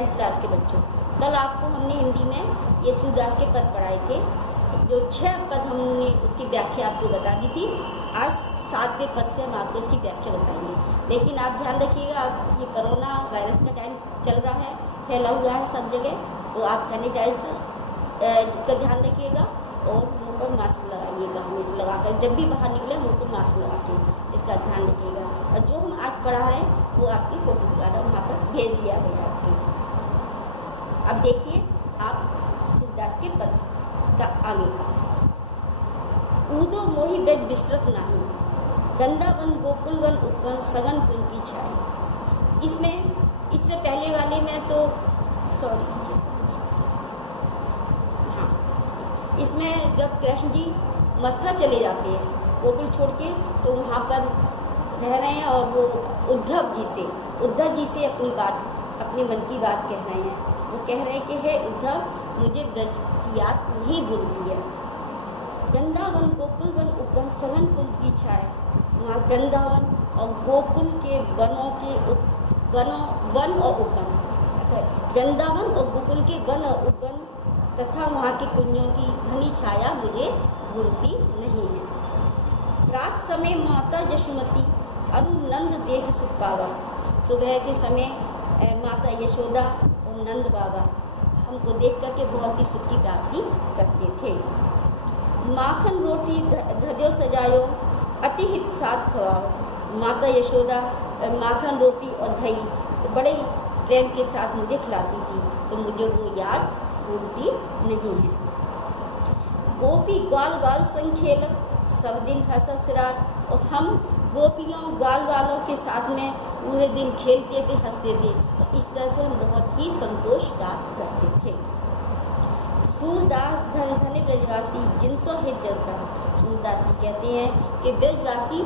10th class के बच्चों, कल आपको हमने हिंदी में ये सूरदास के पद पढ़ाए थे। जो 6 पद हमने उसकी व्याख्या आपको बता दी थी। आज 7वें पद से हम आपको इसकी व्याख्या बताएंगे। लेकिन आप ध्यान रखिएगा, ये कोरोना वायरस का टाइम चल रहा है, फैला हुआ है सब जगह, तो आप सैनिटाइजर का ध्यान रखिएगा और मुँह पर मास्क लगाइएगा। हमेशा लगाकर जब भी बाहर निकले मुँह पर मास्क लगा के इसका ध्यान रखिएगा। और जो हम आज पढ़ा रहे हैं वो आपकी फोटो द्वारा वहाँ पर भेज दिया गया आपके। अब देखिए आप सूरदास के पद का आगे का। ऊदो मोहि ब्रज विसरत नाही, वृंदावन गोकुल वन उपवन सघन कुंज की छाई। इसमें इससे पहले वाले में तो इसमें जब कृष्ण जी मथुरा चले जाते हैं गोकुल छोड़ के, तो वहाँ पर रह रहे हैं और वो उद्धव जी से अपनी मन की बात कह रहे हैं। वो कह रहे हैं कि हे उद्धव, मुझे ब्रज की याद नहीं भूलती है। वृंदावन गोकुल वन उपवन सघन कुंज की छाए। वहाँ वृंदावन और गोकुल के वन और उपवन, वृंदावन और गोकुल के वन और उपवन तथा वहाँ के कुंजों की घनी छाया मुझे भूलती नहीं है। रात समय माता यशोमती अरु नंद देख सुख पावा। सुबह के समय माता यशोदा और नंद बाबा हमको देख करके बहुत ही सुख की प्राप्ति करते थे। माखन रोटी धद्यो सजायो अति हित साथ खवाओ। माता यशोदा माखन रोटी और दही बड़े प्रेम के साथ मुझे खिलाती थी, तो मुझे वो याद भूलती नहीं है। गोपी ग्वाल बाल संग खेलत सब दिन हंसस रात। और हम गोपियों ग्वाल वालों के साथ में पूरे दिन खेलते थे, हंसते थे, और इस तरह से हम बहुत ही संतोष प्राप्त करते थे। सूरदास धन धन्य ब्रजवासी जिनसो हित जनता। सूरदास जी कहते हैं कि ब्रजवासी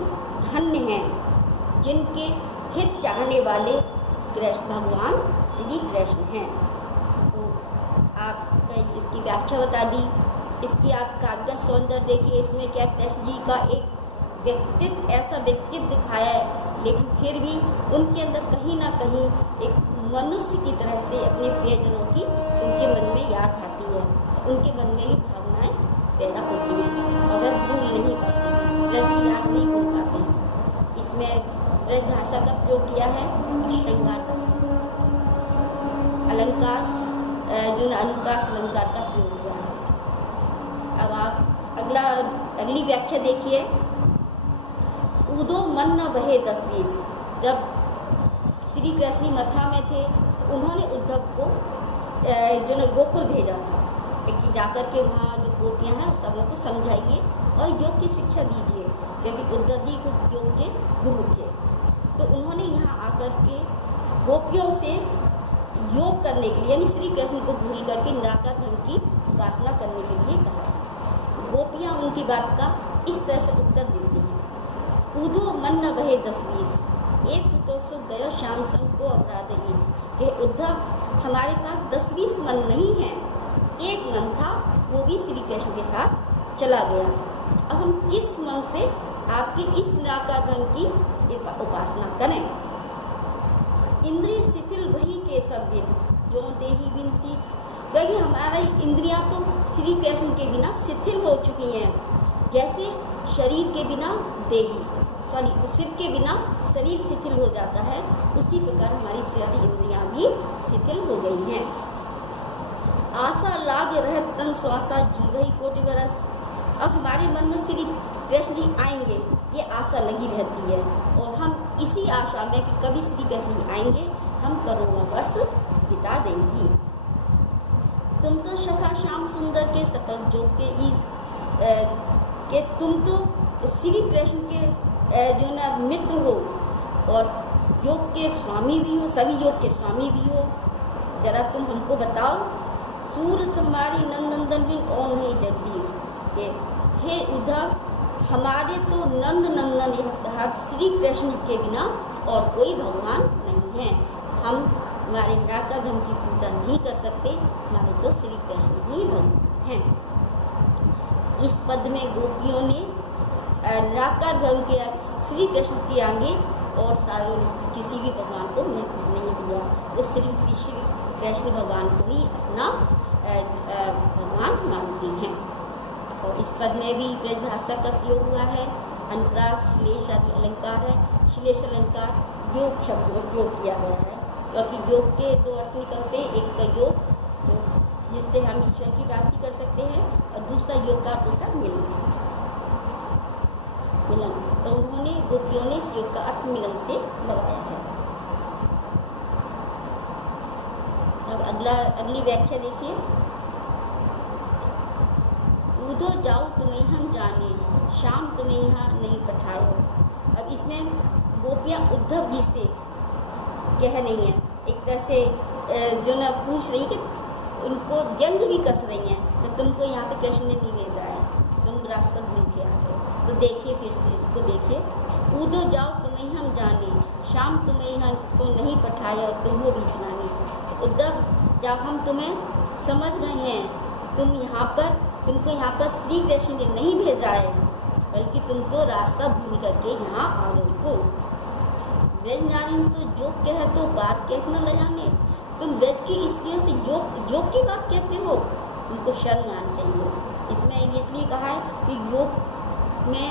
धन्य हैं जिनके हित चाहने वाले कृष्ण भगवान श्री कृष्ण हैं। तो आपका इसकी व्याख्या बता दी। इसकी आप काव्य सौंदर्य देखिए। इसमें क्या कृष्ण जी का एक व्यक्तित्व, ऐसा व्यक्तित्व दिखाया है, लेकिन फिर भी उनके अंदर कहीं ना कहीं एक मनुष्य की तरह से अपने प्रियजनों की उनके मन में याद आती है, उनके मन में ही भावनाएं पैदा होती हैं, मगर भूल नहीं पाते, ब्रज की याद नहीं भूल पाते। इसमें ब्रज भाषा का प्रयोग किया है श्रृंगार रस, अलंकार, जो अनुप्रास अलंकार का प्रयोग किया है। अब आप अगली व्याख्या देखिए। उदो मन न बहे 10-20। जब श्री कृष्ण मथुरा में थे, उन्होंने उद्धव को जो न गोकुल भेजा था कि जाकर के वहाँ जो गोपियाँ हैं सब लोग को समझाइए और योग की शिक्षा दीजिए, क्योंकि उद्धव जी को योग के गुरु थे। तो उन्होंने यहाँ आकर के गोपियों से योग करने के लिए, यानी श्री कृष्ण को भूल करके निराकार धर्म की उपासना करने के लिए कहा था। गोपियाँ उनकी बात का इस तरह से उत्तर देती हैं। उधो मन न बहे 10-20, एक तो सो गयो श्याम संग को अपराध ईस। कि उद्धव, हमारे पास 10-20 मन नहीं है, एक मन था, वो भी श्री कृष्ण के साथ चला गया। अब हम किस मन से आपकी इस निराकार धर्म की उपासना करें। इंद्रिय शिथिल वही के सब बिन, जो देही बिन शीश। क्योंकि हमारी इंद्रियां तो श्री कृष्ण के बिना शिथिल हो चुकी हैं, जैसे शरीर के बिना सिर के बिना शरीर शिथिल हो जाता है, उसी प्रकार हमारी सारी इंद्रियां भी शिथिल हो गई हैं। आशा लाग रह तन श्वासा जीवही कोटि बरस। अब हमारे मन में श्री कृष्ण जी आएंगे, ये आशा लगी रहती है, और हम इसी आशा में कि कभी श्री कृष्ण जी आएंगे, हम करोड़ों वर्ष बिता देंगी। तुम तो सखा श्याम सुंदर के सकल जोग के ईश, के तुम तो श्री कृष्ण के जो ना मित्र हो और योग के स्वामी भी हो, सभी योग के स्वामी भी हो। जरा तुम हमको बताओ, सूर्य तुम्हारी नंदनंदन बिन और नहीं जगदीश। के हे उद्धव, हमारे तो नंद नंदन यह श्री कृष्ण के बिना और कोई भगवान नहीं है। हम हमारे निराकार धर्म की पूजा नहीं कर सकते, हमारे तो श्री कृष्ण ही भगवान हैं। इस पद में गोपियों ने निराकार धर्म के श्री कृष्ण के आगे और सारे किसी भी भगवान को नहीं दिया। वो सिर्फ श्री कृष्ण भगवान को ही अपना भगवान मानती हैं। और इस पद में भी ब्रजभाषा का प्रयोग हुआ है। अनुप्रास, श्लेष आदि अलंकार है। श्लेष अलंकार योग शब्द में प्रयोग किया गया है, क्योंकि योग के दो अर्थ निकलते हैं। एक तो योग जिससे हम ईश्वर की प्राप्ति कर सकते हैं, और दूसरा योग का अर्थ होता है मिलन। तो उन्होंने गोपियों ने इस योग का अर्थ मिलन से लगाया है। अब अगली व्याख्या देखिए। उधो जाओ तुम्हें हम जाने, शाम तुम्हें यहाँ नहीं पठाओ। अब इसमें गोपियाँ उद्धव जी से कह रही हैं, एक तरह से जो ना पूछ रही कि उनको व्यंग भी कस रही हैं कि तुमको यहाँ पे कृष्ण ने नहीं भेजा है, तुम रास्ता भूल के आ गए। तो देखिए फिर से इसको देखिए। उधो जाओ तुम्हें हम जाने, शाम तुम्हें यहाँ को नहीं पठाया और तुम हो भी जाने। उद्धव जब हम तुम्हें समझ गए हैं, तुमको यहाँ पर श्री कृष्ण ने नहीं भेजा है, बल्कि तुम तो रास्ता भूल करके यहाँ आ गए हो। ब्रज नारी से योग कहे तो बात कहना न जाने, तुम ब्रज की स्त्रियों से योग की बात कहते हो, तुमको शर्म आना चाहिए। इसमें इसलिए कहा है कि योग में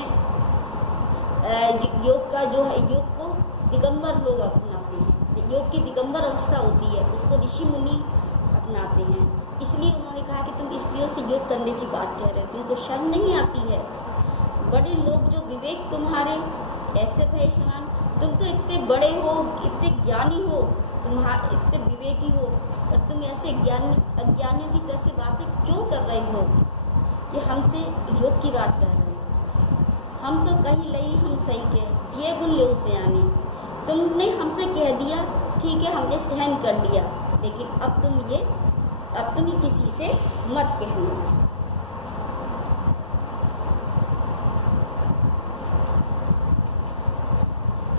योग का जो है, योग को दिगंबर लोग अपनाते हैं। योग की दिगंबर अवस्था होती है, उसको ऋषि मुनि अपनाते हैं। इसलिए उन्होंने कहा कि तुम स्त्रियों से योग करने की बात कह रहे हो, तुमको शर्म नहीं आती है। बड़े लोग जो विवेक तुम्हारे ऐसे भयमान, तुम तो इतने बड़े हो, इतने ज्ञानी हो, तुम्हारे इतने विवेकी हो, और तुम ऐसे अज्ञानियों की तरह से बातें क्यों कर रही हो कि हमसे योग की बात कर रहे हो। हम तो कहीं लई हम सही के ये गुण ले उसे आने। तुमने हमसे कह दिया, ठीक है, हमने सहन कर लिया, लेकिन अब तुम ही किसी से मत कहना।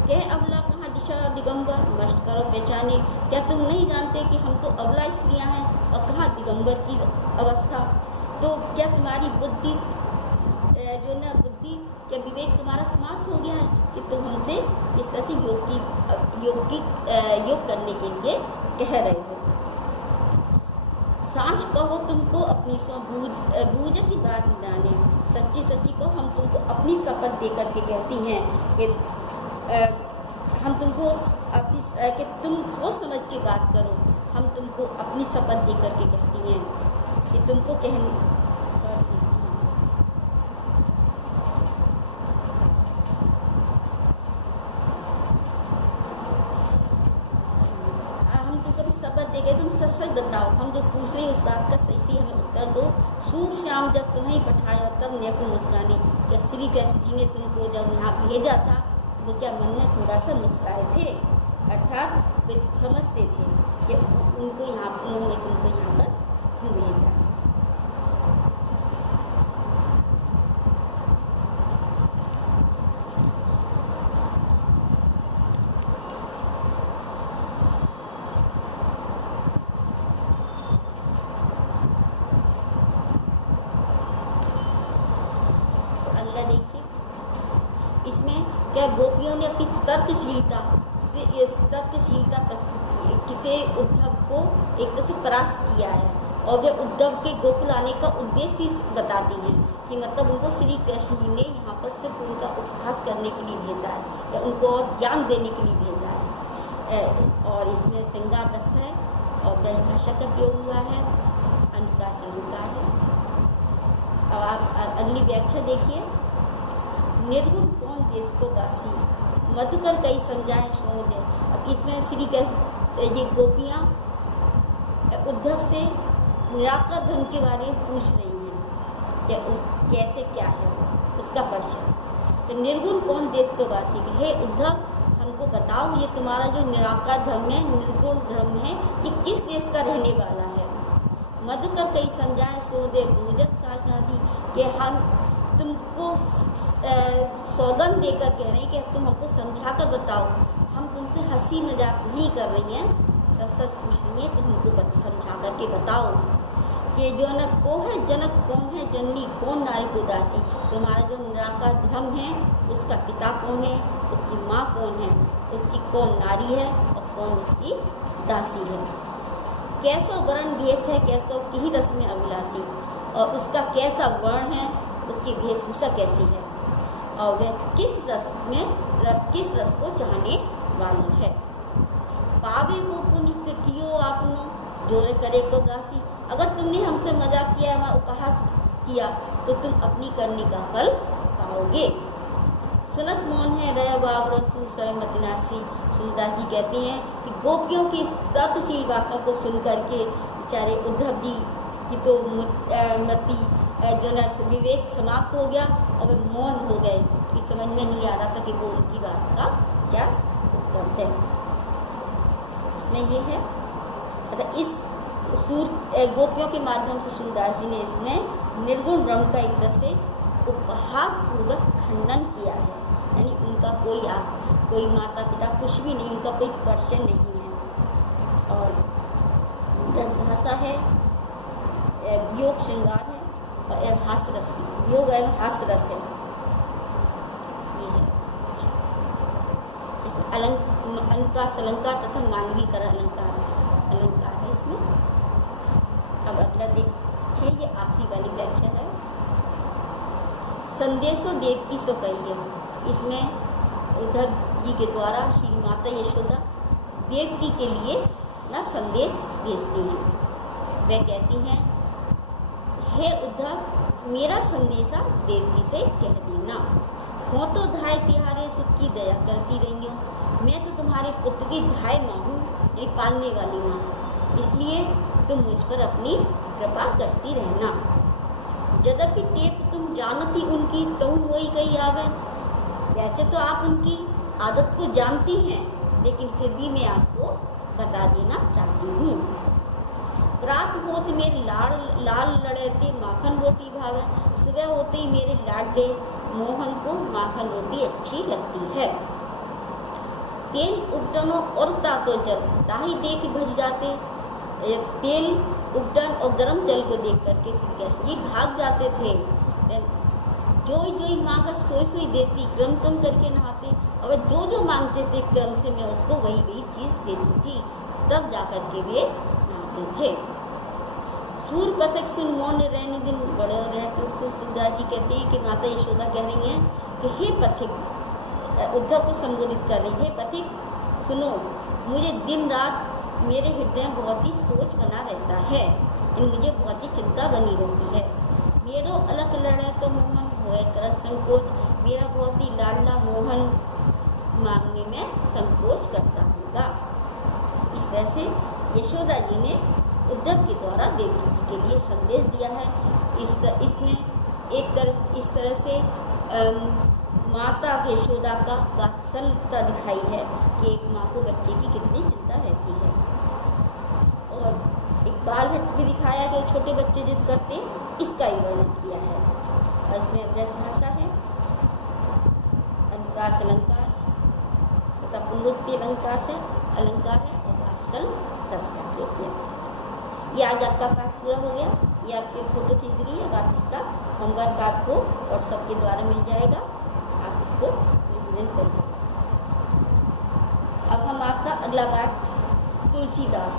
कह अबला कहाँ दिशा दिगंबर, मस्त करो पहचाने। क्या तुम नहीं जानते कि हम तो अबला स्त्रियां हैं, और कहाँ दिगंबर की अवस्था। तो क्या तुम्हारी बुद्धि क्या विवेक तुम्हारा समाप्त हो गया है कि तुम हमसे इस तरह से योग करने के लिए कह रहे हो। सांच कहो तुमको अपनी बूझत की बात जाने, सच्ची को हम तुमको अपनी शपथ दे करके कहती हैं कि हम तुमको कि तुम सोच समझ के बात करो। हम तुमको अपनी शपथ दे करके कहती हैं कि तुमको शपथ दे गए, तुम सच बताओ, हम जो पूछ रहे हैं उस बात का सही हमें उत्तर दो। सूर श्याम जब तुम्हें पठाया तब ने को मुस्काने, क्या श्री कृष्ण जी ने तुमको जब यहाँ भेजा था वो क्या मन में थोड़ा सा मुस्काए थे, अर्थात वे समझते थे कि उन्होंने तुमको यहाँ पर क्यों भेजा। इसमें क्या गोपियों ने अपनी तर्कशीलता प्रस्तुत की, किसे उद्धव को एक तरह से परास्त किया है, और वे उद्धव के गोकुल आने का उद्देश्य भी बताती हैं कि मतलब उनको श्री कृष्ण जी ने यहाँ पर सिर्फ उनका उपहास करने के लिए भेजा है, या उनको और ज्ञान देने के लिए भेजा है। और इसमें श्रृंगार रस है और ब्रजभाषा का प्रयोग हुआ है, अनुप्रास अलंकार है। अब आप अगली व्याख्या देखिए। निर्गुण कौन देश को वासी, मधुकर कई समझाए सोच है। अब इसमें श्री ये गोपियाँ उद्धव से निराकार ब्रह्म के बारे में पूछ रही हैं कि कैसे क्या है उसका परिचय। तो निर्गुण कौन देश को वासी, हे उद्धव हमको बताओ, ये तुम्हारा जो निराकार ब्रह्म है, निर्गुण ब्रह्म है, ये किस देश का रहने वाला है। मधुकर कई समझाए सो दे बूझत साथी, कि हम तुमको सौगंध देकर कह रहे हैं कि तुम हमको समझा कर बताओ, हम तुमसे हंसी मजाक नहीं कर रही हैं, सच पूछ रही हैं, तुम हमको समझा करके बताओ कि जनक को है, जनक कौन है, जननी कौन, नारी को दासी। तुम्हारा जो निराकार ब्रह्म है उसका पिता कौन है, उसकी माँ कौन है, उसकी कौन नारी है और कौन उसकी दासी है। कैसो वर्ण भेष है, कैसो की रस में अभिलाषी, और उसका कैसा वर्ण है, उसकी वेशभूषा कैसी है, और वह किस रस को चाहने वाला है। पावे को पुनित कियो आपनो, जोरे करे को दासी। अगर तुमने हमसे मजाक किया, हमारा उपहास किया, तो तुम अपनी करनी का फल पाओगे। सुनत मौन है रह बाबरो सुसय मतिनाशी। सुनदास जी कहती हैं कि गोपियों की इस तर्कशील बातों को सुन करके बेचारे उद्धव जी की तो मति जो न विवेक समाप्त हो गया और वे मौन हो गए कि समझ में नहीं आ रहा था कि वो उनकी बात का क्या उत्तर है। इसमें ये है, अच्छा इस गोपियों के माध्यम से सुनदास जी ने इसमें निर्गुण ब्रह्म का एक तरह से उपहास पूर्वक खंडन किया है। यानी उनका कोई माता पिता कुछ भी नहीं, उनका कोई परिचय नहीं है। और ब्रजभाषा है, वियोग श्रृंगार है और हास्य रस भी, वियोग एवं हास्य रस है। ये है इसमें अनुप्रास अलंकार तथा मानवीकर अलंकार है इसमें। अब अगला देखिए, ये आखिरी वाली व्याख्या है। संदेशो देव की सो कहिए। इसमें उद्धव जी के द्वारा श्री माता यशोदा देवकी के लिए ना संदेश भेजती हैं। वह कहती हैं, हे उद्धव, मेरा संदेशा देवकी से कह देना। हो तो धाय तिहारे सुख की दया करती रही हूँ। मैं तो तुम्हारे पुत्र की धाय माँ हूँ, यानी पालने वाली माँ हूँ, इसलिए तुम मुझ पर अपनी कृपा करती रहना। यद्यपि टेप तुम जानती उनकी, तुम वही कही आवे। वैसे तो आप उनकी आदत को जानती हैं, लेकिन फिर भी मैं आपको बता देना चाहती हूँ। रात होते मेरे लाल लड़ेते माखन रोटी भावे। सुबह होते ही मेरे लाडले मोहन को माखन रोटी अच्छी लगती है। तेल उपटनों और तातो जल ताही देख भज जाते। तेल उपटन और गर्म जल को देख करके ये भाग जाते थे। जो माँ का सोई देती, क्रम करके नहाते, और जो मांगते थे क्रम से मैं उसको वही चीज़ देती थी, तब जाकर के वे नहाते थे। सूर पथक सुन मौन रहने दिन बड़े रहे। तो सुखदास जी कहते हैं कि माता यशोदा कह रही हैं कि हे पथिक, उद्धव को संबोधित कर रही है, पथिक सुनो, मुझे दिन रात मेरे हृदय में बहुत ही सोच बना रहता है, मुझे बहुत ही चिंता बनी रहती है। मेरो अलग लड़े तो मोहन होए कर संकोच। मेरा बहुत ही लाडला मोहन मांगने में संकोच करता होगा। इस तरह से यशोदा जी ने उद्धव के द्वारा देवकी जी के लिए संदेश दिया है। इसमें इस तरह से माता यशोदा का वात्सल्यता दिखाई है कि एक माँ को बच्चे की कितनी चिंता रहती है। और एक बाल हट भी दिखाया कि छोटे बच्चे जिद करते, इसका ही वर्णन किया है। और इसमें ब्रजभाषा है, अनुप्रास अलंकार तथा पुनरुक्ति अलंकार है और वात्सल्य रस का प्रयोग किया। ये आज आपका पाठ पूरा हो गया। ये आपके फोटो खींच गई है। अब आप इसका होमवर्क आपको व्हाट्सएप के द्वारा मिल जाएगा, आप इसको रिविजन करिए। अब हम आपका अगला पाठ तुलसीदास,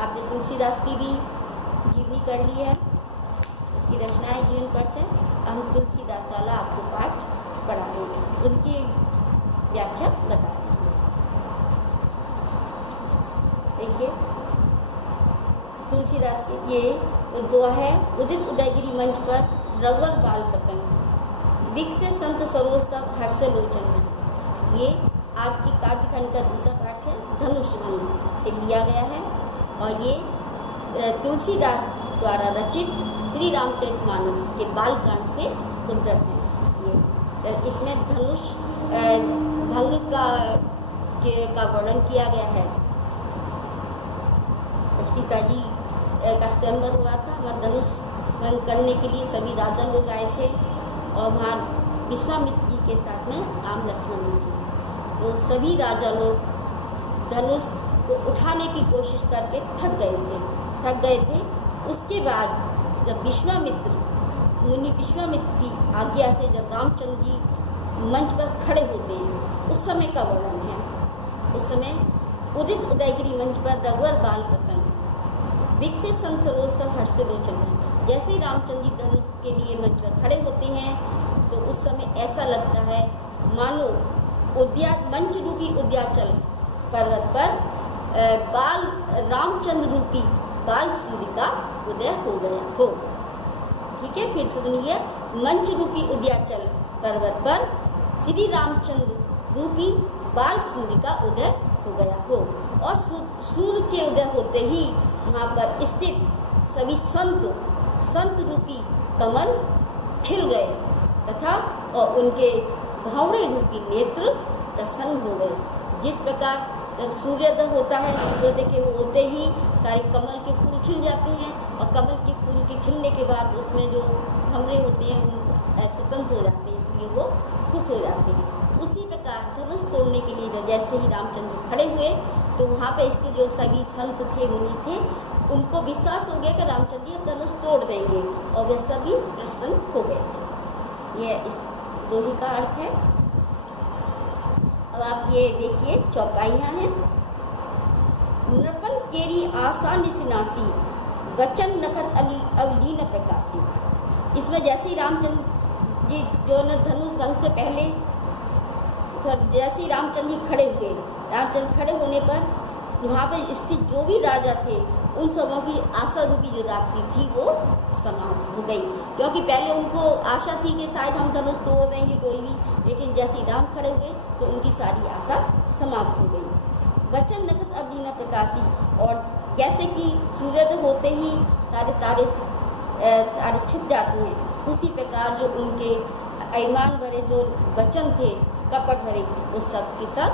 आपने तुलसीदास की भी जीवनी कर ली है, उसकी रचनाएं जीवन परिचय। हम तुलसीदास वाला आपको पाठ पढ़ा दें, उनकी व्याख्या बता देंगे। देखिए तुलसीदास की ये दोहा है। उदित उदयगिरी मंच पर रघुवर बाल पतन, विकसे संत सरोज सब हर्ष लोचन में। ये आपकी काव्यखंड का दूसरा पाठ है, धनुष भंग से लिया गया है और ये तुलसीदास द्वारा रचित श्री रामचरितमानस के बालकांड से उद्धृत है। ये इसमें धनुष भंग का वर्णन किया गया है। जब सीता जी का स्वयंवर हुआ था, वहाँ धनुष भंग करने के लिए सभी राजा लोग आए थे और वहाँ विश्वामित्र जी के साथ में राम लक्ष्मण जी थे। तो सभी राजा लोग धनुष को उठाने की कोशिश करके थक गए थे। उसके बाद जब मुनि विश्वामित्र की आज्ञा से जब रामचंद्र जी मंच पर खड़े होते हैं, उस समय का वर्णन है। उस समय उदित उदयगिरी मंच पर रघुवर बाल पतन विकसित संसरोत्सव हर्षोल्लोचन है। जैसे ही रामचंद्र जी धनुष के लिए मंच पर खड़े होते हैं तो उस समय ऐसा लगता है मानो मंच रूपी उद्याचल पर्वत पर बाल रामचंद्र रूपी बाल सूर्य का उदय हो गया हो। ठीक है, फिर से सुनिए। मंच रूपी उद्याचल पर्वत पर श्री रामचंद्र रूपी बाल सूर्य का उदय हो गया हो और सूर्य के उदय होते ही वहाँ पर स्थित सभी संत रूपी कमल खिल गए तथा और उनके भावरे रूपी नेत्र प्रसन्न हो गए। जिस प्रकार जब सूर्योदय होता है, सूर्योदय के होते ही सारे कमल के फूल खिल जाते हैं और कमल के फूल के खिलने के बाद उसमें जो भंवरे होते हैं वो स्वतंत्र हो जाते हैं, इसलिए वो खुश हो जाते हैं। उसी प्रकार धनुष तोड़ने के लिए जैसे ही रामचंद्र खड़े हुए तो वहाँ पे स्थित जो सभी संत थे, मुनि थे, उनको विश्वास हो गया कि रामचंद्र जी अब धनुष तोड़ देंगे और वे सभी प्रसन्न हो गए थे। ये इस दोहे का अर्थ है। अब आप ये देखिए चौपाइयाँ हैं। नृपन केरी आशा निसिनासी वचन नखत अली अवलीन प्रकाशी। इसमें जैसे ही रामचंद्र जी जो न धनुष भंग से पहले जैसे ही रामचंद्र जी खड़े हुए, रामचंद्र खड़े होने पर वहाँ पर स्थित जो भी राजा थे उन सबों की आशा रूपी जो रात्रि थी वो समाप्त हो गई, क्योंकि पहले उनको आशा थी कि शायद हम धनुष तोड़ देंगे कोई भी, लेकिन जैसे ही राम खड़े हुए तो उनकी सारी आशा समाप्त हो गई। वचन नखत अवलीन प्रकाशी, और जैसे कि सूर्योदय होते ही सारे तारे छिप जाते हैं, उसी प्रकार जो उनके अभिमान भरे जो वचन थे, कपट भरे, वो सब के सब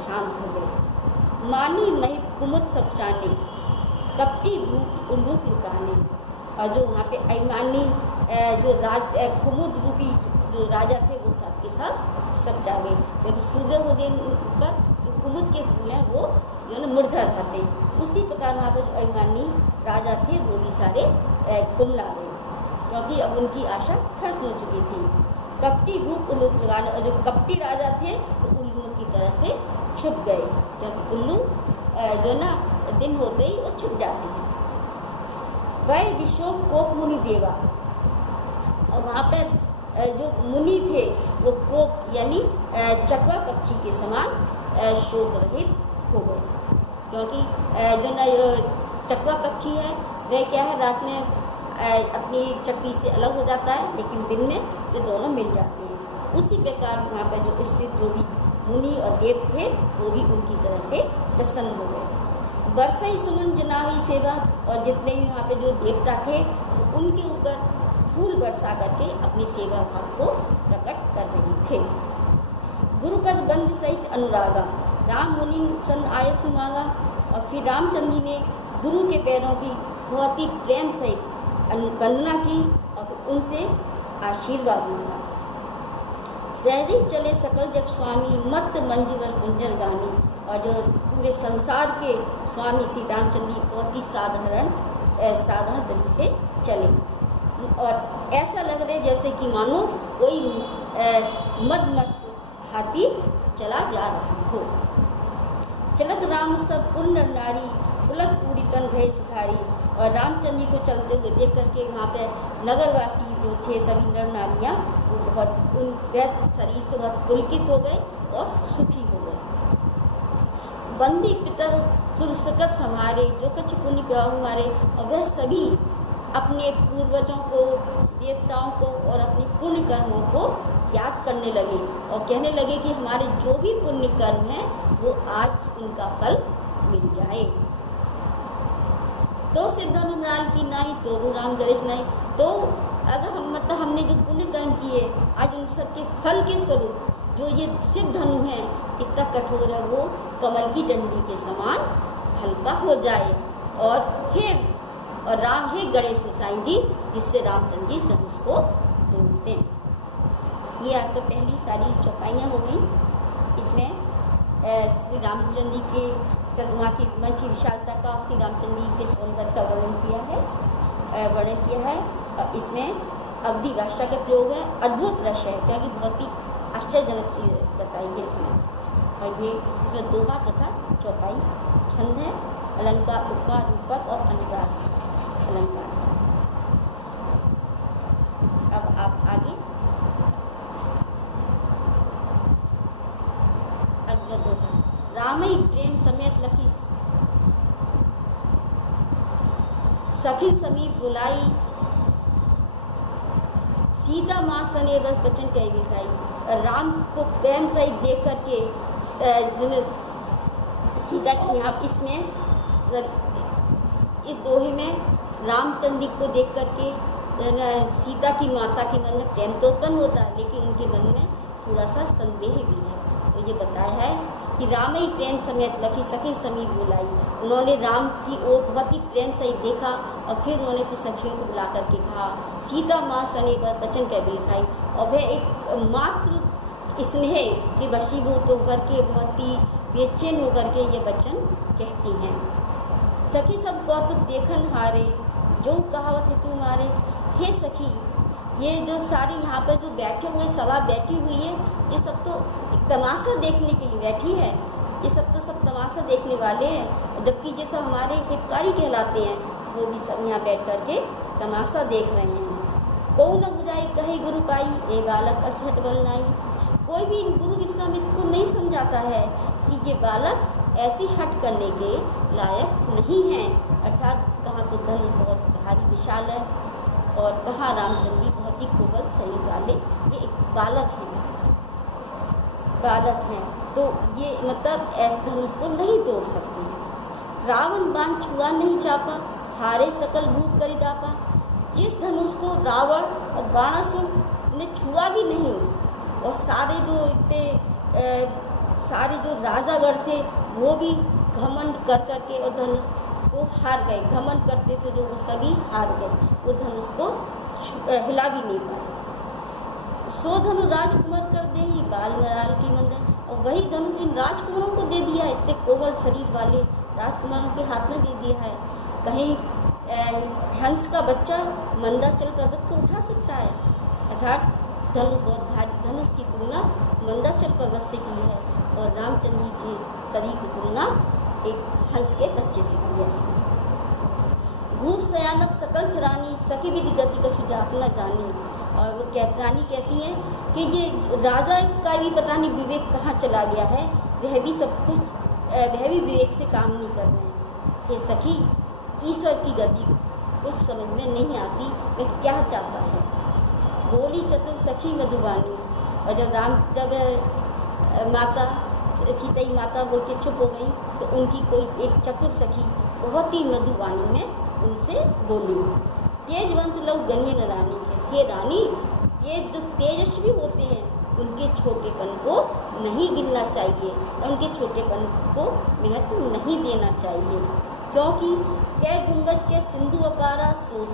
शांत हो गए। मानी नहीं कुमुद सब चाने कपटी उल्लूक लुकाने, और जो वहाँ पे अभिमानी जो कुमुद रूपी जो राजा थे वो सब के सब जागे, क्योंकि सूर्य होने पर जो कुमुद के फूल हैं वो जो है ना मुरझा जाते हैं। उसी प्रकार वहाँ पर जो अभिमानी राजा थे वो भी सारे कुमला गए, क्योंकि अब उनकी आशा खत्म हो चुकी थी। कपटी भूप उल्लू लगाने, और जो कपटी राजा थे वो उल्लुओं की तरह से छुप गए, क्योंकि उल्लू जो ना दिन होते ही वो छुप जाते हैं। वह विशोक कोप मुनि देवा, और वहाँ पर जो मुनि थे वो कोप यानी चकवा पक्षी के समान शोक रहित हो गए, क्योंकि जो ना चकवा पक्षी है वह क्या है, रात में अपनी चक्की से अलग हो जाता है, लेकिन दिन में ये दोनों मिल जाते हैं। उसी प्रकार वहाँ पर जो स्थित जो भी मुनि और देव थे वो भी उनकी तरह से प्रसन्न हो गए। बरसई सुमन जनावी सेवा, और जितने भी वहाँ पे जो देवता थे उनके ऊपर फूल बरसा करके अपनी सेवा भाव को प्रकट कर रहे थे। गुरुपद बंद सहित अनुरागा, राम मुनि सन आय सुमागा, और फिर रामचंद्र जी ने गुरु के पैरों की बहुत ही प्रेम सहित वंदना की और उनसे आशीर्वाद मांगा। शहरी चले सकल जग स्वामी मत मंजुवर गुंजर गानी, और जो पूरे संसार के स्वामी श्री रामचंद्र जी बहुत ही साधारण तरीके से चले, और ऐसा लग रहे जैसे कि मानो कोई मदमस्त हाथी चला जा रहा हो। चलत राम सब पुण्य नारी पुलक पूरी तन भय सुखारी, और रामचंद्र जी को चलते हुए देख करके वहाँ पे नगरवासी जो थे सभी नर नारियाँ वो बहुत उनके शरीर से बहुत पुलकित हो गए और सुखी हो गए। बंदी पितर सुरसकत समारे जो कछ पुण्य प्याऊ हमारे, और वह सभी अपने पूर्वजों को, देवताओं को और अपनी पुण्य कर्मों को याद करने लगे और कहने लगे कि हमारे जो भी पुण्य कर्म हैं वो आज उनका फल मिल जाए। तो सिद्धनुमराल की नाई तो राम गणेश नाई, तो अगर हमने जो पुण्य कर्म किए आज उन सबके फल के स्वरूप जो ये शिव धनु है इतना कठोर है वो कमल की डंडी के समान हल्का हो जाए, और हे गणेश गोसाई जी जिससे रामचंद्र जी इस धनुष को तोड़ते हैं। ये आप तो पहली सारी चौपाइयाँ हो गई। इसमें श्री रामचंद्र जी के वहाँ की मंच की विशालता का, श्री रामचंद्र जी के सौंदर्य का वर्णन किया है। इसमें अवधि भाषा का प्रयोग है, अद्भुत रस है, क्योंकि बहुत ही आश्चर्यजनक चीज़ बताई है इसमें। और ये इसमें दोहा तथा चौपाई छंद है। अलंकार उपमा, रूपक और अनुप्रास अलंकार। अब आप आगे अगला दोहा। रामई प्रेम समेत लखी सखी समीप बुलाई, सीता माँ सने बस बचन कह बिठाई। राम को प्रेम सहित देख करके सीता की यहाँ इसमें इस दोहे में रामचंद्र को देख करके सीता की माता के मन में प्रेम तो उत्पन्न होता है, लेकिन उनके मन में थोड़ा सा संदेह भी है। तो ये बताया है कि राम ही प्रेम समेत लखी सखी समीप बुलाई। उन्होंने राम की ओर बहुत ही प्रेम से देखा और फिर उन्होंने अपनी सखियों को बुला करके कहा, सीता माँ सने वचन कह बिठाई। और वह एक मात्र स्नेह के वशीभूत होकर के बहुत ही बेचैन होकर के ये वचन कहती हैं। सखी सब कौतुक देखन हारे, जो कहावत है तुम्हारे। हे सखी, ये जो सारे यहाँ पर जो बैठे हुए सभा बैठी हुई है, ये सब तो तमाशा देखने के लिए बैठी है। ये सब तो सब तमाशा देखने वाले हैं, जबकि ये सब हमारे हितकारी कहलाते हैं, वो भी सब यहाँ बैठ कर के तमाशा देख रहे हैं। कौ न बुझाई कहे गुरु पाई, ए बालक असहट बल नाई। कोई भी गुरु विश्वामित्र को नहीं समझाता है कि ये बालक ऐसी हट करने के लायक नहीं है। अर्थात कहाँ तो धनुष बहुत भारी विशाल है और कहाँ रामचंद्र बहुत ही कोमल शरीर वाले ये एक बालक हैं। तो ये मतलब ऐसे धनुष को नहीं तोड़ सकते हैं। रावण बाण छुआ नहीं चापा, हारे सकल भूप करिदापा। जिस धनुष को रावण और बाणासुर ने छुआ भी नहीं और सारे जो राजागढ़ थे वो भी घमंड कर करके और धनुष को हार गए। घमंड करते थे जो वो सभी हार गए, वो धनुष को हिला भी नहीं पाए। सो धनु राजकुमार कर दे ही बाल मराल की मंदन। और वही धनुष इन राजकुमारों को दे दिया है, इतने कोमल शरीर वाले राजकुमारों के हाथ में दे दिया है। कहीं हंस का बच्चा मंदाचल पर्वत को उठा सकता है। अर्थात धनुष बहुत भारी, धनुष की तुलना मंदाचल पर्वत से की है और रामचंद्र के शरीर की तुलना एक हंस के बच्चे से की है। भूप सयानब सकल सरानी, सखी विधि गति का सुझाव न जानी। और वो रानी कहती हैं कि ये राजा का भी पता नहीं विवेक कहाँ चला गया है, वह भी सब कुछ वह भी विवेक से काम नहीं कर रहे हैं। हे सखी, ईश्वर की गति कुछ समझ में नहीं आती, वह क्या चाहता है। बोली चतुर सखी मधुबानी। और जब माता सीता ही माता बोल के चुप हो गई तो उनकी कोई एक चतुर सखी बहुत ही मधुबानी में उनसे बोली, तेजवंत लोग गणिय न रानी के। हे रानी, ये जो तेजस्वी होते हैं उनके छोटेपन को नहीं गिनना चाहिए, उनके छोटेपन को महत्व नहीं देना चाहिए। क्योंकि कै गुंबज के सिंधु अपारा, सो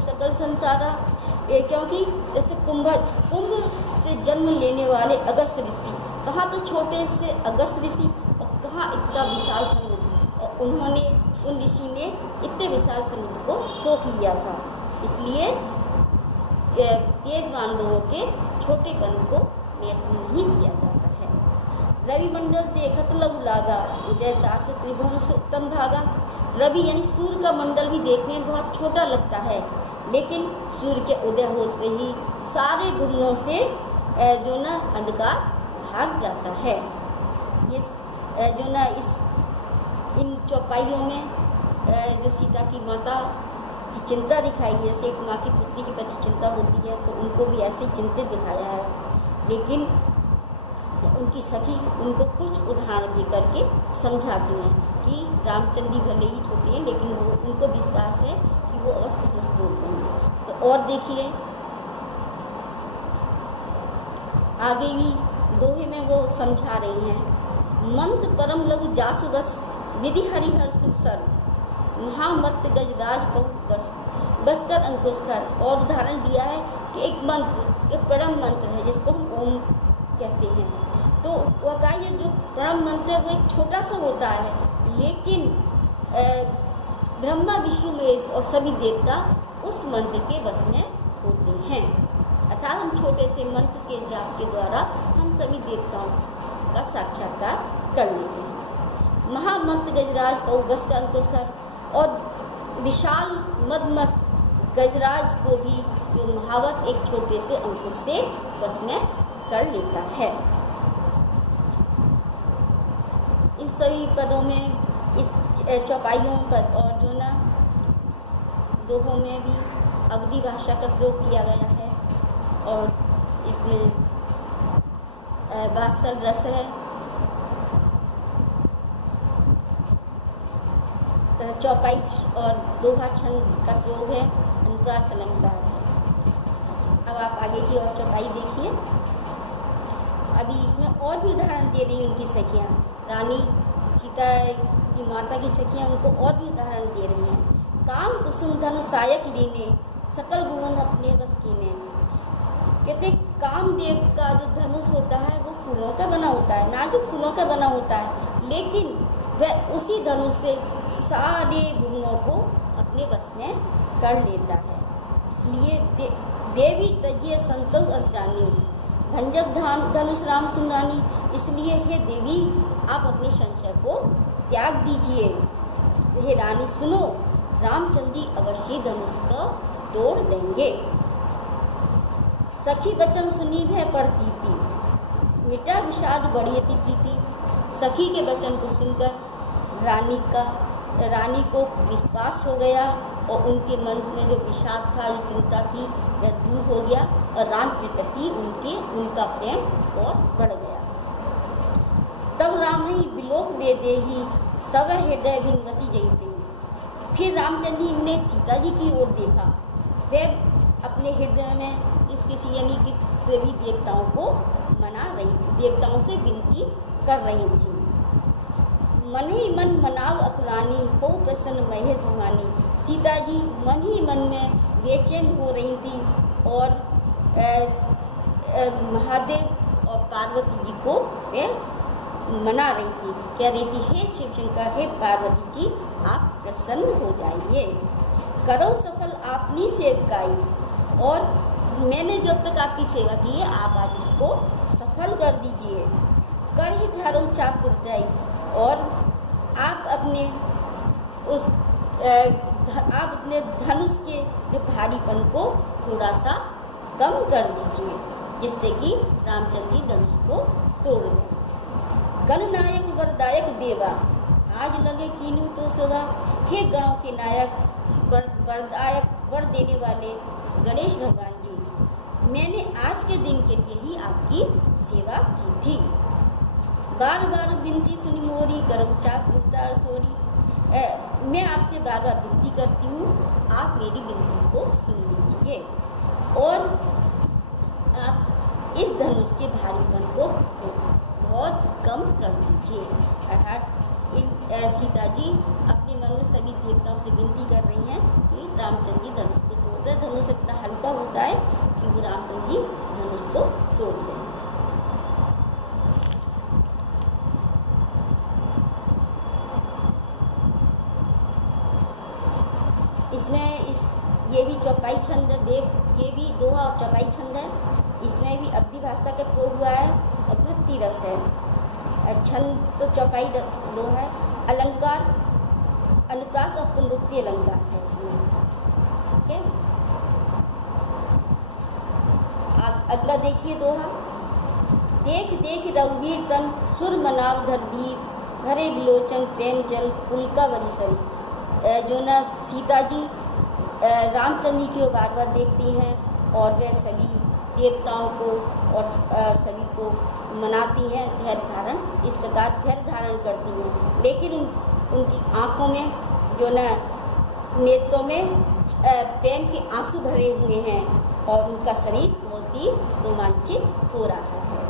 सकल संसारा। क्योंकि जैसे कुंभ से जन्म लेने वाले अगस्त्य ऋषि, कहाँ तो छोटे से अगस्त्य ऋषि और कहाँ इतना विशाल समुद्र, और उन ऋषि ने इतने विशाल समुद्र को सोख लिया था। इसलिए तेजवान लोगों के छोटेपन को महत्व नहीं दिया जाता है। रवि मंडल देखत लघु लागा, उदय तार त्रिभुवन से उत्तम भागा। रवि यानी सूर्य का मंडल भी देखने में बहुत छोटा लगता है, लेकिन सूर्य के उदय हो से ही सारे भुवनों से जो ना अंधकार भाग जाता है। ये जो ना इन चौपाइयों में जो सीता की माता की चिंता दिखाई है, जैसे एक माँ की पुत्री के प्रति चिंता होती है तो उनको भी ऐसे ही चिंतित दिखाया है। लेकिन उनकी सखी उनको कुछ उदाहरण दे करके समझाती हैं कि रामचंद्र भले ही छोटे हैं लेकिन वो उनको विश्वास है कि वो अवश्य धनुष तोड़ देंगे। तो और देखिए आगे भी दोहे में वो समझा रही हैं, मंत्र परम लघु जासु बस, विधि हरिहर सुसर, महामत गजराज कहु बस कर अंकुश कर। और उदाहरण दिया है कि एक मंत्र, एक परम मंत्र है जिसको हम ओम कहते हैं। तो वह का ये जो परम मंत्र है वो एक छोटा सा होता है, लेकिन ब्रह्मा विष्णु महेश और सभी देवता उस मंत्र के वश में होते हैं। अर्थात हम छोटे से मंत्र के जाप के द्वारा हम सभी देवताओं का साक्षात्कार कर लेते हैं। महामंत्र गजराज को बस का अंकुश कर, और विशाल मदमस्त गजराज को भी जो महावत एक छोटे से अंकुश से बस में कर लेता है। इस सभी पदों में, इस चौपाइयों पर और जो ना दोहों में भी अवधी भाषा का प्रयोग किया गया है, और इसमें वात्सल रस है, चौपाई और दोहा छंद का प्रयोग है, अनुप्रास अलंकार है। अब आप आगे की और चौपाई देखिए। अभी इसमें और भी उदाहरण दे रही उनकी सखियाँ, रानी सीता की माता की सखियाँ उनको और भी उदाहरण दे रही हैं। काम कुसुम धनुषायक लीने, सकल भुवन अपने बस कीने। कहते कामदेव का जो धनुष होता है वो फूलों का बना होता है, नाजुक फूलों का बना होता है, लेकिन वह उसी धनुष से सारे भुवनों को अपने बस में कर लेता है। इसलिए देवी तजिए संचौ अस जानी, भंजब धनुष राम सुनानी। इसलिए हे देवी, आप अपने संशय को त्याग दीजिए। हे रानी सुनो, रामचंद्र जी अवश्य धनुष को तोड़ देंगे। सखी वचन सुनी भय पड़ती थी, मिटा विषाद बढ़ियती प्रीति। सखी के वचन को सुनकर रानी को विश्वास हो गया, और उनके मन में जो विषाद था, जो चिंता थी, वह दूर हो गया, और राम के प्रति उनका प्रेम और बढ़ गया। तब राम ही बिलोक वेदेही, सब हृदय भिन्नवती जयते। फिर रामचंद्र जी ने सीता जी की ओर देखा, वे अपने हृदय में इस किसी यानी किसी भी देवताओं को मना रही थी, देवताओं से विनती कर रही थी। मन ही मन मनाव अकुलानी, हो प्रसन्न महेश भवानी। सीता जी मन ही मन में बेचैन हो रही थी, और महादेव और पार्वती जी को वे मना रही थी, कह रही थी हे शिव शंकर, हे पार्वती जी, आप प्रसन्न हो जाइए, करो सफल आपनी सेवकाई। और मैंने जब तक आपकी सेवा की है, आप आज इसको सफल कर दीजिए। कर ही धारो चाप हृदय, और आप अपने धनुष के जो भारीपन को थोड़ा सा कम कर दीजिए, जिससे कि रामचंद्र जी धनुष को तोड़ दें। गणनायक वरदायक देवा, आज लगे कीनू तो सेवा। हे गणों के नायक, वरदायक, वर देने वाले गणेश भगवान जी, मैंने आज के दिन के लिए ही आपकी सेवा की थी। बार बार विनती सुनी मोरी, करो चाप उतार थोड़ी। मैं आपसे बार बार विनती करती हूँ, आप मेरी विनती को सुन लीजिए, और आप इस धनुष के भारीपन को बहुत कम कर दीजिए। अर्थात सीता जी अपने मन में सभी देवताओं से विनती कर रही हैं कि रामचंद्र जी धनुष को तोड़ दें, धनुष इतना हल्का हो जाए कि वो रामचंद्र जी धनुष को तोड़ दें। इसमें ये भी चौपाई छंद है, ये भी दोहा और चौपाई छंद है। इसमें भी अवधी भाषा का प्रयोग हुआ है, और भक्ति रस है। छंद तो चौपाई दोहा है। अलंकार अनुप्रास और पुनरुक्ति अलंकार है इसमें, ठीक है। अगला देखिए दोहा। देख देख रघुवीर तन, सुर मनाव धरधीर, भरे विलोचन प्रेम जल पुलका वरिशरी। जो ना सीता जी रामचंद्र जी की ओर बार बार देखती हैं, और वह सभी देवताओं को और सभी को मनाती हैं, धैर्य धारण, इस प्रकार धैर्य धारण करती हैं। लेकिन उनकी आँखों में जो ना नेत्रों में प्रेम के आंसू भरे हुए हैं, और उनका शरीर बहुत ही रोमांचित हो रहा है।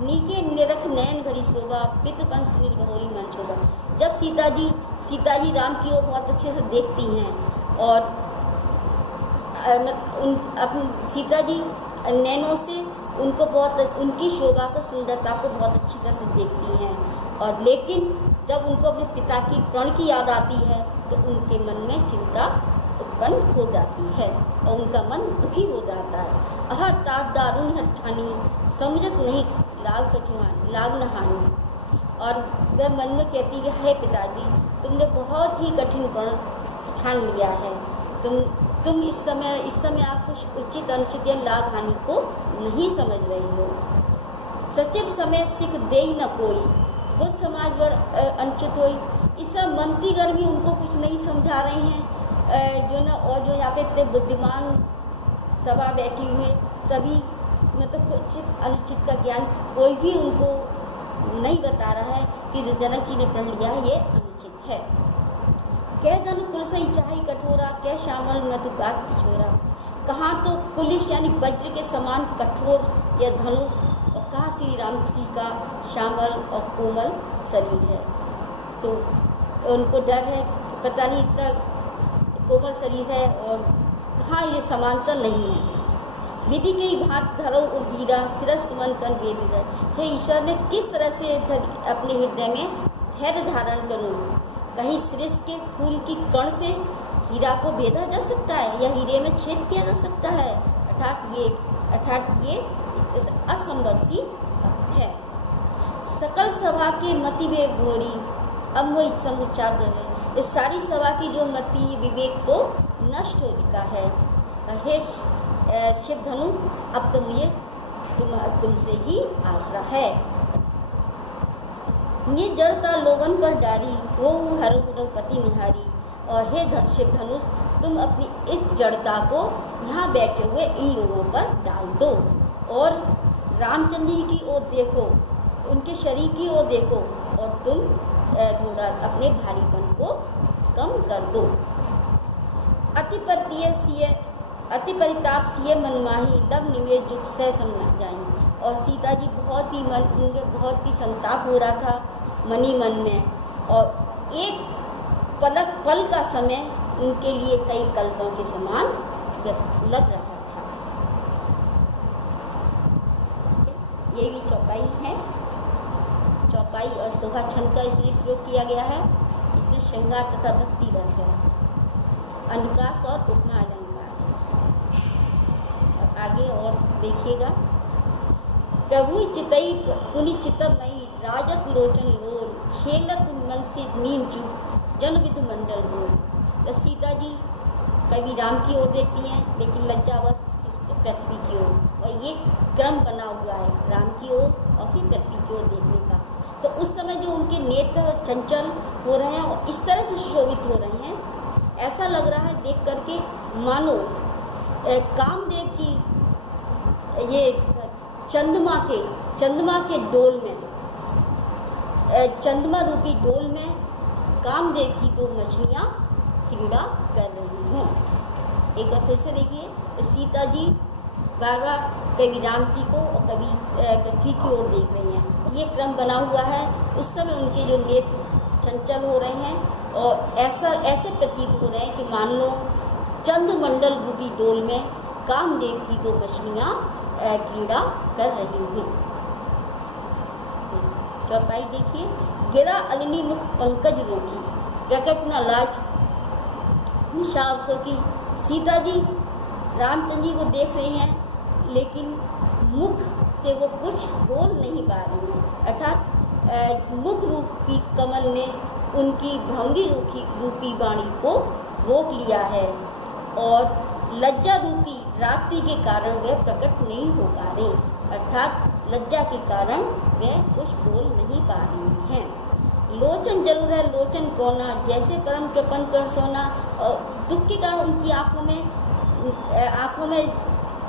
नीके निरख नयन भरी शोभा, पित पंच वीर बहोरी मन शोभा। जब सीता जी राम की ओर बहुत अच्छे से देखती हैं, और अपनी सीता जी नैनों से उनको बहुत, उनकी शोभा को, सुंदरता को बहुत अच्छी तरह से देखती हैं। और लेकिन जब उनको अपने पिता की प्रण की याद आती है, तो उनके मन में चिंता उत्पन्न हो जाती है, और उनका मन दुखी हो जाता है। अह तात दारुण हठानी, समझत नहीं लाग कछुआन, लाग नहानी। और वह मन में कहती कि हे पिताजी, तुमने बहुत ही कठिन प्रण ठान लिया है। तुम इस समय आप कुछ उचित अनुचित या लाभ हानि को नहीं समझ रही हो। सचिव समय सिख दे ही न कोई, वो समाज बड़ अनुचित हुई। इस समय मंत्रीगण भी उनको कुछ नहीं समझा रहे हैं, जो ना, और जो यहाँ पे इतने बुद्धिमान सभा बैठी हुई, सभी मतलब उचित अनुचित का ज्ञान कोई भी उनको नहीं बता रहा है कि जो जनक जी ने पढ़ लिया है ये अनुचित है। कह धनु कुल सही चाहे कठोरा, कह श्यामल मधुकार किशोरा। कहाँ तो कुलिश यानी वज्र के समान कठोर या धनुष, और कहाँ श्री राम जी का श्यामल और कोमल शरीर है। तो उनको डर है, पता नहीं इतना कोमल शरीर है और कहाँ ये समांतर नहीं है। विधि कई भात धरो उर्धीरा, शिरस सुमन कर वेद। हे ईश्वर, ने किस तरह से अपने हृदय में धैर्य धारण करूँ। कहीं शिरस के फूल की कण से हीरा को भेदा जा सकता है या हीरे में छेद किया जा सकता है, अर्थात ये असंभव सी है। सकल सभा के मति में भोरी, अब वही समुच्चार है। इस सारी सभा की जो मति विवेक को नष्ट हो चुका है। हे शिव धनु, अब तो मुझे तुमसे ही आसरा है। ये जड़ता लोगन पर डारी, वो हर पति निहारी। और हे शिव धनुष, तुम अपनी इस जड़ता को यहाँ बैठे हुए इन लोगों पर डाल दो और रामचंद्र जी की ओर देखो, उनके शरीर की ओर देखो और तुम थोड़ा सा अपने भारीपन को कम कर दो। अति परिताप सिय मनमाही, लव निवेश जुग सह समझ जाएं। और सीता जी उनके बहुत ही संताप हो रहा था मनी मन में, और एक पल का समय उनके लिए कई कल्पों के समान लग रहा था। ये भी चौपाई है। चौपाई और दोहा छंद का इसलिए प्रयोग किया गया है, इसमें श्रृंगार तथा भक्ति रस है, अनुप्रास और उपमा अलंकार है। और आगे और देखिएगा। प्रभु चितई पुनि चितमयी, राजत लोचन लोल, खेलत मन से नीम चू, जन विधु मंडल बोल। तो सीता जी कभी राम की ओर देखती हैं, लेकिन लज्जावश पृथ्वी की ओर, और ये क्रम बना हुआ है, राम की ओर और फिर पृथ्वी की ओर देखने का। तो उस समय जो उनके नेत्र चंचल हो रहे हैं और इस तरह से सुशोभित हो रहे हैं, ऐसा लग रहा है देख करके मानो कामदेव की ये चंद्रमा के डोल में, चंद्रमा रूपी डोल में कामदेव की दो मछलियाँ क्रीड़ा कर रही हैं। एक बार फिर से देखिए, सीता जी बार बार कभी राम जी को और कभी पृथ्वी की ओर देख रही हैं। ये क्रम बना हुआ है। उस समय उनके जो नेत्र चंचल हो रहे हैं और ऐसे प्रतीत हो रहे हैं कि मान लो चंद्रमंडल रूपी डोल में कामदेव की दो मछलियाँ क्रीड़ा कर रही हैं। चौपाई देखिए। गिरा अलिनी मुख पंकज रोकी, प्रकट न लाज निशावसों की। सीता जी रामचंद्र जी को देख रही हैं, लेकिन मुख से वो कुछ बोल नहीं पा रही हैं, अर्थात मुख रूपी कमल ने उनकी भंगी रूपी वाणी को रोक लिया है और लज्जा रूपी रात्रि के कारण वह प्रकट नहीं हो पा रही, अर्थात लज्जा के कारण वह कुछ बोल नहीं पा रही हैं। लोचन जरूर है लोचन कोना, जैसे परम कृपण कर सोना। और दुख के कारण उनकी आँखों में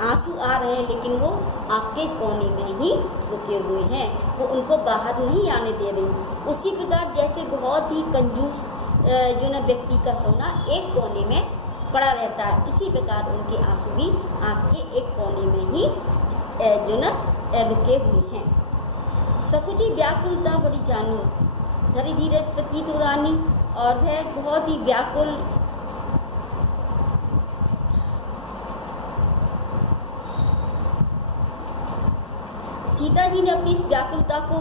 आंसू आ रहे हैं, लेकिन वो आँख के कोने में ही रुके हुए हैं, वो उनको बाहर नहीं आने दे रही। उसी प्रकार जैसे बहुत ही कंजूस जो न व्यक्ति का सोना एक कोने में पड़ा रहता है, इसी प्रकार उनके आंसू भी आँख के एक कोने में ही जो न रुके हुए हैं। सकुची व्याकुलता बड़ी जानी, धीरे धीरे प्रतीत हो रानी, और वह बहुत ही व्याकुल सीता जी ने अपनी इस व्याकुलता को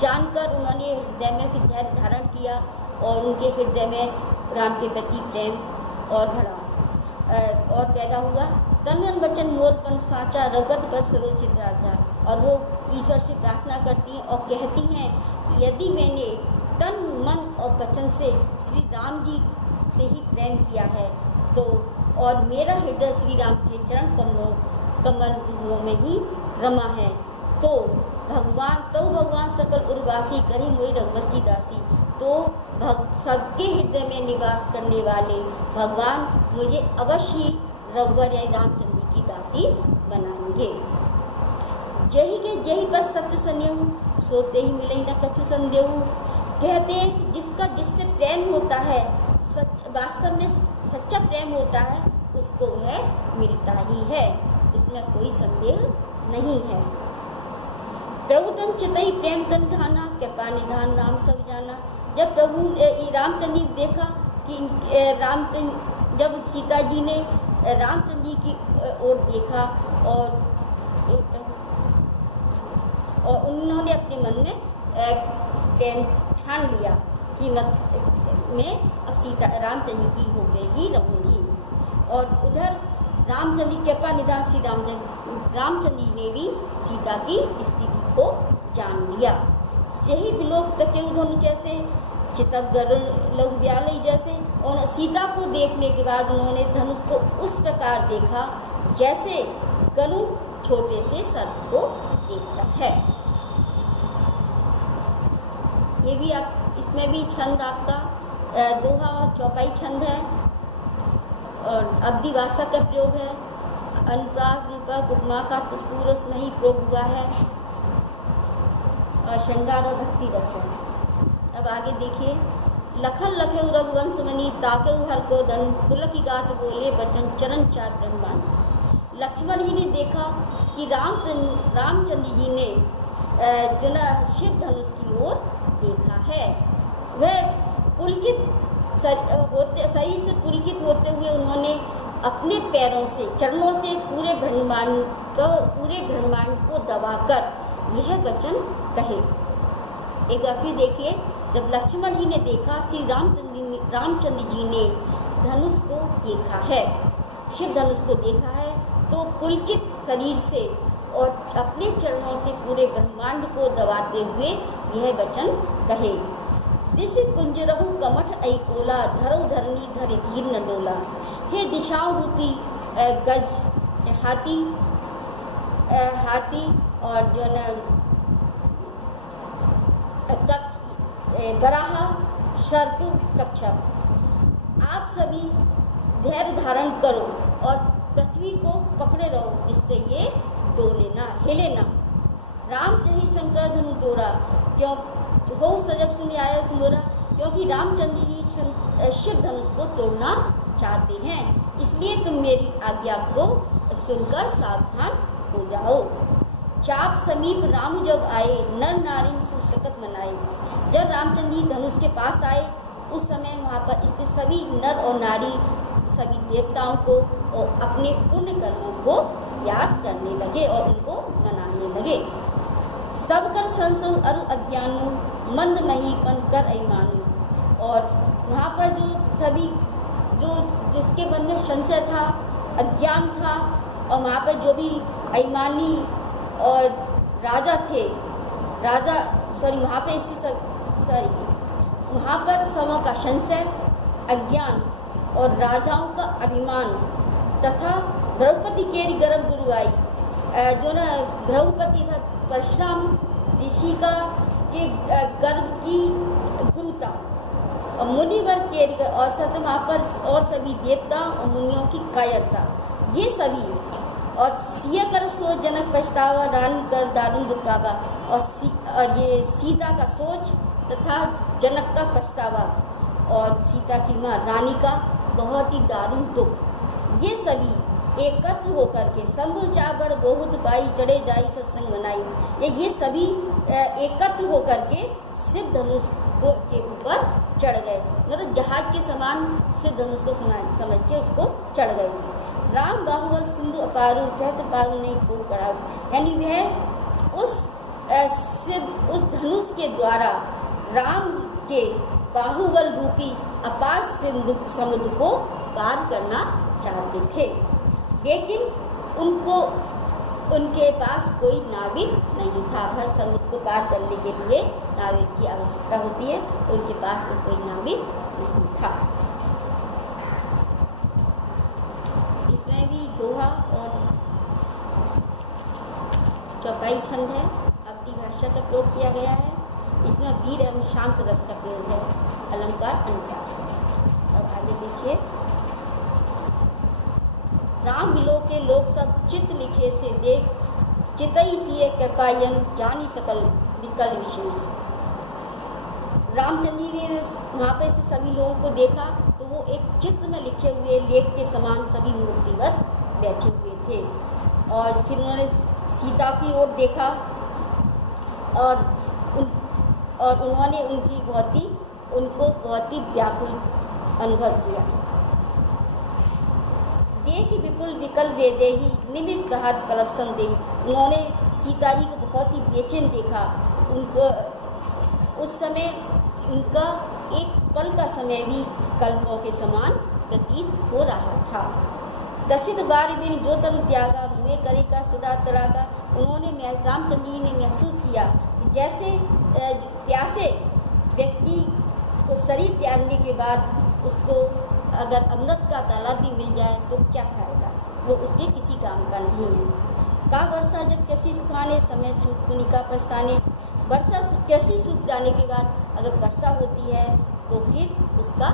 जानकर उन्होंने हृदय में फिर धैर्य धारण किया और उनके हृदय में राम के प्रति प्रेम और भरा और पैदा हुआ। तन मन वचन मोरपन साचा रघुपति पर सरोचित राजा। और वो ईश्वर से प्रार्थना करती हैं और कहती हैं कि यदि मैंने तन मन और वचन से श्री राम जी से ही प्रेम किया है तो और मेरा हृदय श्री राम के चरण कमलों में ही रमा है तो भगवान सकल उर्वासी करी मोई रघुपति दासी। तो सबके हृदय में निवास करने वाले भगवान मुझे अवश्य रघुवर या रामचंद्र की दासी बनाएंगे। जही के जही बस सत्य सन्यहु सोते ही मिले न कछु संदेहु। कहते हैं जिसका जिससे प्रेम होता है वास्तव में सच्चा प्रेम होता है उसको वह मिलता ही है, इसमें कोई संदेह नहीं है। प्रभु तन चितई प्रेम तन ठाना कृपा निधान नाम सब जाना। जब प्रभु रामचंद्र ने देखा कि रामचंद्र जब सीता जी ने रामचंद्र जी की ओर देखा और उन्होंने अपने मन में ठान लिया कि मैं अब सीता रामचंद्र की हो गई रहूँगी। और उधर रामचंद्र की कृपा निधान श्री रामचंद्र जी ने भी सीता की स्थिति को जान लिया। यही विलोक तके उन्होंने कैसे चितप गरुड़ लघु व्यालय जैसे। और सीता को देखने के बाद उन्होंने धनुष को उस प्रकार देखा जैसे गरुड़ छोटे से सर्प को देखता है। ये भी आप इसमें भी छंद आपका दोहा चौपाई छंद है और अवधि भाषा का प्रयोग है। अनुप्रास रूपक उपमा का तो पुरुष नहीं प्रयोग हुआ है और श्रृंगार और भक्ति रस है। अब आगे देखिए। लखन लखे रघुवंश मणि ताके हर को दंड पुलक की गात बोले बचन चरण चार ब्रह्मांड। लक्ष्मण जी ने देखा कि रामचंद्र जी ने जो ना शिव धनुष की ओर देखा है। वह पुलकित शरीर से पुलकित होते हुए उन्होंने अपने पैरों से चरणों से पूरे ब्रह्मांड को दबाकर यह वचन कहे। एक बार फिर देखिए। जब लक्ष्मण जी ने देखा श्री रामचंद्र जी ने धनुष को देखा है, शिव धनुष को देखा है, तो पुलकित शरीर से और अपने चरणों से पूरे ब्रह्मांड को दबाते हुए यह वचन कहे। दिश कुंजरहु कमठ ऐकोला धरो धरनी धरि धीर न डोला। हे दिशाओं रूपी गज हाथी और जो न बराहा सर्प कच्छप, आप सभी धैर्य धारण करो और पृथ्वी को पकड़े रहो जिससे ये डोले ना हिले ना। राम चही शंकर धनु तोड़ा क्यों हो सजग सुन आया सुनोरा। क्योंकि रामचंद्र जी शिव धनुष को तोड़ना चाहते हैं, इसलिए तुम मेरी आज्ञा को सुनकर सावधान हो जाओ। चाप समीप राम जब आए नर नारी सुसकत मनाए। जब रामचंद्र जी धनुष के पास आए उस समय वहाँ पर स्थित सभी नर और नारी सभी देवताओं को और अपने पुण्य कर्मों को याद करने लगे और उनको मनाने लगे। सब कर संसो अरु अज्ञानु मंद मही पन कर अभिमानु। और वहाँ पर जो सभी जो जिसके मन में संशय था, अज्ञान था और वहाँ पर जो भी अभिमानी और राजा थे, वहाँ पर इसी वहाँ पर सबों का संशय, अज्ञान और राजाओं का अभिमान तथा द्रौपदी केरी गर्भ गुरु आई। जो ना द्रौपदी था परशुराम ऋषि का के गर्भ की गुरुता और मुनिवर केरी और सत्य वहाँ पर और सभी देवता और मुनियों की कायरता, ये सभी और सिया कर सोच जनक पछतावा रान कर दारुण दुखावा। और ये सीता का सोच तथा जनक का पछतावा और सीता की माँ रानी का बहुत ही दारुण दुख, ये सभी एकत्र होकर के शंभु चावड़ बहुत पाई चढ़े जाई सत्संग मनाई। ये सभी एकत्र होकर के शिव धनुष को के ऊपर चढ़ गए, मतलब जहाज के समान शिव धनुष को समझ के उसको चढ़ गए। राम बाहुबल सिंधु अपारू चहत पारू नहीं को कड़ा। यानी वह उस धनुष के द्वारा राम के बाहुबल रूपी अपार सिंधु समुद्र को पार करना चाहते थे। लेकिन उनके पास कोई नाविक नहीं था। हर समुद्र को पार करने के लिए नाविक की आवश्यकता होती है, उनके पास कोई नाविक नहीं था। इसमें भी दोहा और चौपाई छंद है, अवधी भाषा का प्रयोग किया गया है। इसमें वीर एवं शांत रस का प्रयोग है, अलंकार अनुप्रास। और आगे देखिए, राम बिलो के लोग सब चित्त लिखे से देख, चितई सिए कृपायन जानी सकल विकल विशेष। रामचंद्र जी ने वहाँ पे से सभी लोगों को देखा तो वो एक चित्र में लिखे हुए लेख के समान सभी मूर्तिवत बैठे हुए थे। और फिर उन्होंने सीता की ओर देखा और उन्होंने उनको बहुत ही व्याकुल अनुभव किया। देख विपुल विकल वेदेही निमिष बहात कलप संदेही। उन्होंने सीता जी को बहुत ही बेचैन देखा। उनको उस समय उनका एक पल का समय भी कल्पों के समान प्रतीत हो रहा था। दशित बार बिन जो तन त्यागा मुँह करी का सुधा तरागा। उन्होंने रामचंद्र जी ने महसूस किया कि जैसे प्यासे व्यक्ति को शरीर त्यागने के बाद उसको अगर अमृत का तालाब भी मिल जाए तो क्या फायदा, वो उसके किसी काम का नहीं है। का वर्षा जब कैसी सुखाने समय चूक निका पछताने। वर्षा कैसी सूख जाने के बाद अगर वर्षा होती है तो फिर उसका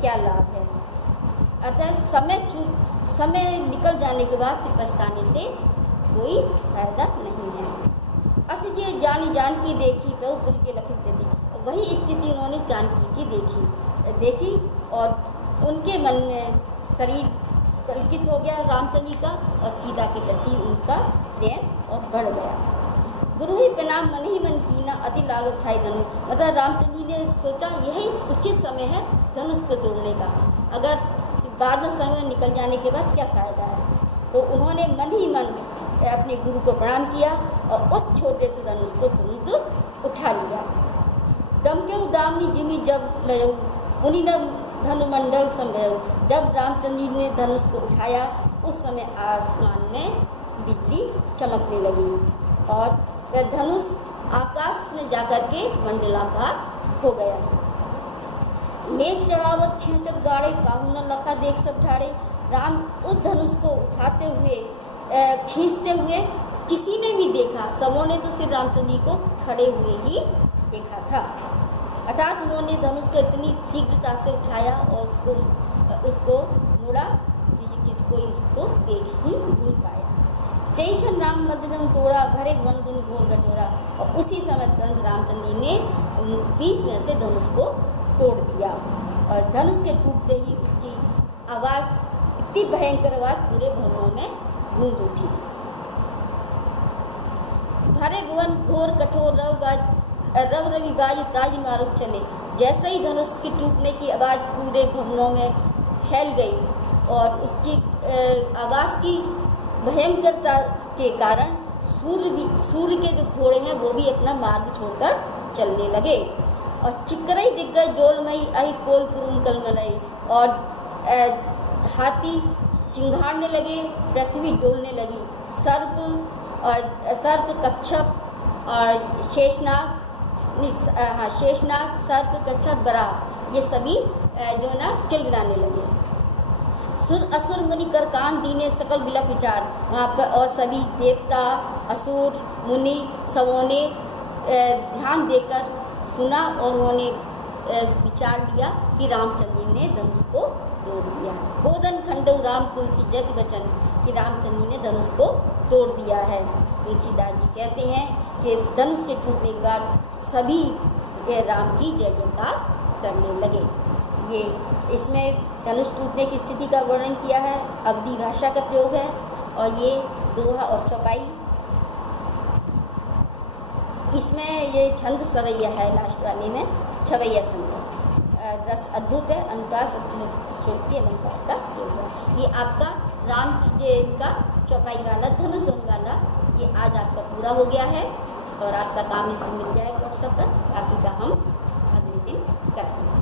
क्या लाभ है। अतः समय निकल जाने के बाद फिर पछताने से कोई फायदा नहीं है। अस ये जान की देखी प्रभु पुल के लखित दी। वही स्थिति उन्होंने जानकी की देखी और उनके मन में शरीर कलकित हो गया रामचंद्र जी का, और सीता के प्रति उनका प्रेम और बढ़ गया। गुरु ही प्रणाम मन ही मन कीना अति लाग उठाई धनुष। मतलब रामचंद्र जी ने सोचा यही उचित समय है धनुष को तोड़ने का, अगर बाद में समय निकल जाने के बाद क्या फायदा है। तो उन्होंने मन ही मन अपने गुरु को प्रणाम किया और उस छोटे से धनुष को तुरंत उठा लिया। दम के उदामनी जिमी जब लयो उन्हीं धनुमंडल संभव। जब रामचंद्र जी ने धनुष को उठाया उस समय आसमान में बिजली चमकने लगी और वह धनुष आकाश में जाकर के मंडलाकार हो गया। लेख चढ़ावत खींचत गाड़े काहू न लखा देख सब ठाड़े। राम उस धनुष को उठाते हुए खींचते हुए किसी ने भी देखा, सबों ने तो सिर्फ रामचंद्र जी को खड़े हुए ही देखा था। अर्थात उन्होंने धनुष को इतनी शीघ्रता से उठाया और उसको मुड़ा कि किसको उसको देख ही नहीं पाया। जैसन राम मध्यम तोड़ा भरे बंधुन घोर कटोरा। और उसी समय तुरंत रामचंद्र जी ने बीच में से धनुष को तोड़ दिया और धनुष के टूटते ही उसकी आवाज़, इतनी भयंकर आवाज़ पूरे भवनों में गूंज उठी। भरे भवन घोर कठोर रव रवि बाज ताज मारुक चले। जैसे ही धनुष की टूटने की आवाज़ पूरे भवनों में फैल गई और उसकी आवाज़ की भयंकरता के कारण सूर्य के जो घोड़े हैं वो भी अपना मार्ग छोड़कर चलने लगे। और चिकरई दिग्गज डोलमई आई कोल कुरुम कलमलई। और हाथी चिंघाड़ने लगे, पृथ्वी डोलने लगी। सर्प कच्छप और शेषनाग, सर्प कच्छप बरा, ये सभी जो है ना किलबिलाने लगे। सुर असुर मुनि कर कान दीने सकल बिलख विचार। वहाँ पर और सभी देवता असुर मुनि सबों ने ध्यान देकर सुना और उन्होंने विचार लिया कि रामचंद्र जी ने धनुष को तोड़ दिया। गोदन खंडो राम तुलसी जत बचन, कि रामचंद्र जी ने धनुष को तोड़ दिया है। तुलसीदास जी कहते हैं कि धनुष के टूटने के बाद सभी राम की जय जयकार करने लगे। ये इसमें धनुष टूटने की स्थिति का वर्णन किया है, अवधी भाषा का प्रयोग है और ये दोहा और चौपाई। इसमें ये छंद सवैया है, लास्ट वाले में छवैया छंद। रस अद्भुत है, अनुप्रास सोक्ति अलंकार का प्रयोग है। ये आपका राम की का चौपाई वाला धनुष वाला ये आज आपका पूरा हो गया है और आपका काम इसमें मिल जाएगा व्हाट्सएप पर। बाकी का हम अगले दिन करेंगे।